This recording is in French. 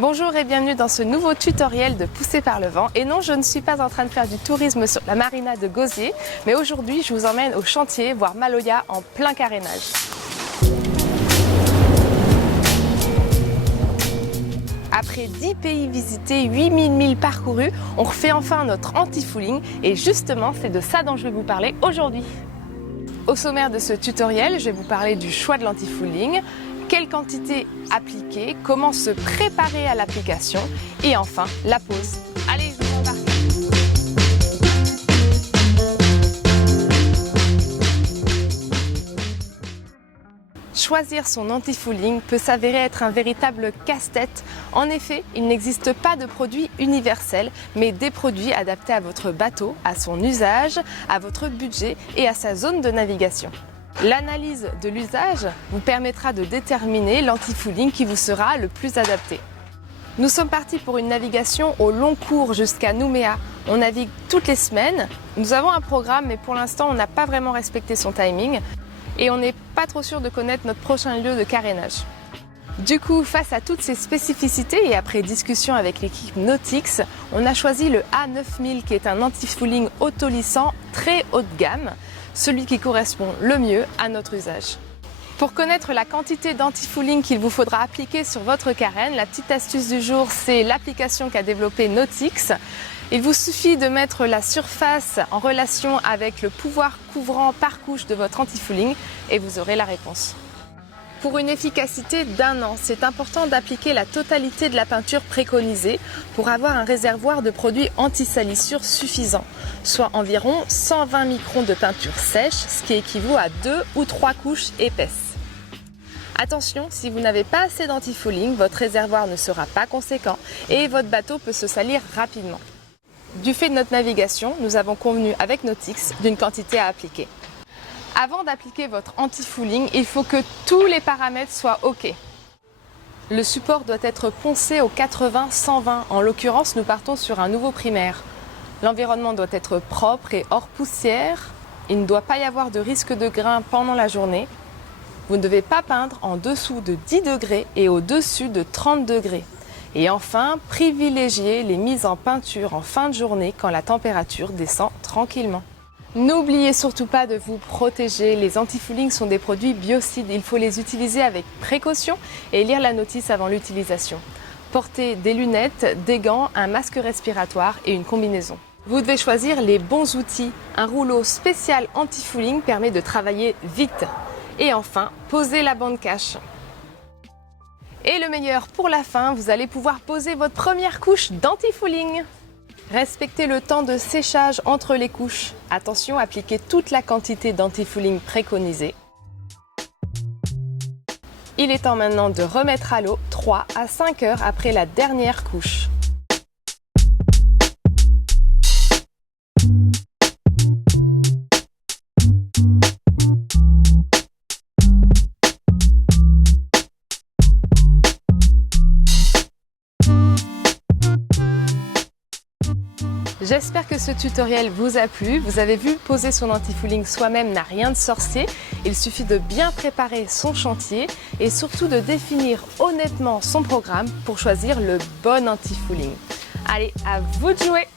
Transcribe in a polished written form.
Bonjour et bienvenue dans ce nouveau tutoriel de Poussé par le vent. Et non, je ne suis pas en train de faire du tourisme sur la marina de Gosier, mais aujourd'hui je vous emmène au chantier voir Maloya en plein carénage. Après 10 pays visités, 8000 milles parcourus, on refait enfin notre anti-fouling et justement c'est de ça dont je vais vous parler aujourd'hui. Au sommaire de ce tutoriel, je vais vous parler du choix de l'anti-fouling, quelle quantité appliquer, comment se préparer à l'application et enfin la pose. Allez, je vous embarque. Choisir son anti-fouling peut s'avérer être un véritable casse-tête. En effet, il n'existe pas de produit universel, mais des produits adaptés à votre bateau, à son usage, à votre budget et à sa zone de navigation. L'analyse de l'usage vous permettra de déterminer l'anti-fouling qui vous sera le plus adapté. Nous sommes partis pour une navigation au long cours jusqu'à Nouméa. On navigue toutes les semaines. Nous avons un programme, mais pour l'instant, on n'a pas vraiment respecté son timing. Et on n'est pas trop sûr de connaître notre prochain lieu de carénage. Du coup, face à toutes ces spécificités et après discussion avec l'équipe Nautix, on a choisi le A9000 qui est un anti-fouling autolissant très haut de gamme, celui qui correspond le mieux à notre usage. Pour connaître la quantité d'anti-fouling qu'il vous faudra appliquer sur votre carène, la petite astuce du jour, c'est l'application qu'a développée Nautix. Il vous suffit de mettre la surface en relation avec le pouvoir couvrant par couche de votre anti-fouling et vous aurez la réponse. Pour une efficacité d'1 an, c'est important d'appliquer la totalité de la peinture préconisée pour avoir un réservoir de produits anti-salissure suffisant, soit environ 120 microns de peinture sèche, ce qui équivaut à 2 ou 3 couches épaisses. Attention, si vous n'avez pas assez d'anti-fouling, votre réservoir ne sera pas conséquent et votre bateau peut se salir rapidement. Du fait de notre navigation, nous avons convenu avec Nautix d'une quantité à appliquer. Avant d'appliquer votre anti-fouling, il faut que tous les paramètres soient OK. Le support doit être poncé au 80-120. En l'occurrence, nous partons sur un nouveau primaire. L'environnement doit être propre et hors poussière. Il ne doit pas y avoir de risque de grain pendant la journée. Vous ne devez pas peindre en dessous de 10 degrés et au-dessus de 30 degrés. Et enfin, privilégiez les mises en peinture en fin de journée quand la température descend tranquillement. N'oubliez surtout pas de vous protéger. Les anti-fouling sont des produits biocides. Il faut les utiliser avec précaution et lire la notice avant l'utilisation. Portez des lunettes, des gants, un masque respiratoire et une combinaison. Vous devez choisir les bons outils. Un rouleau spécial anti-fouling permet de travailler vite. Et enfin, posez la bande cache. Et le meilleur pour la fin, vous allez pouvoir poser votre première couche d'anti-fouling. Respectez le temps de séchage entre les couches. Attention, appliquez toute la quantité d'anti-fouling préconisée. Il est temps maintenant de remettre à l'eau 3 à 5 heures après la dernière couche. J'espère que ce tutoriel vous a plu. Vous avez vu, poser son anti-fouling soi-même n'a rien de sorcier. Il suffit de bien préparer son chantier et surtout de définir honnêtement son programme pour choisir le bon anti-fouling. Allez, à vous de jouer!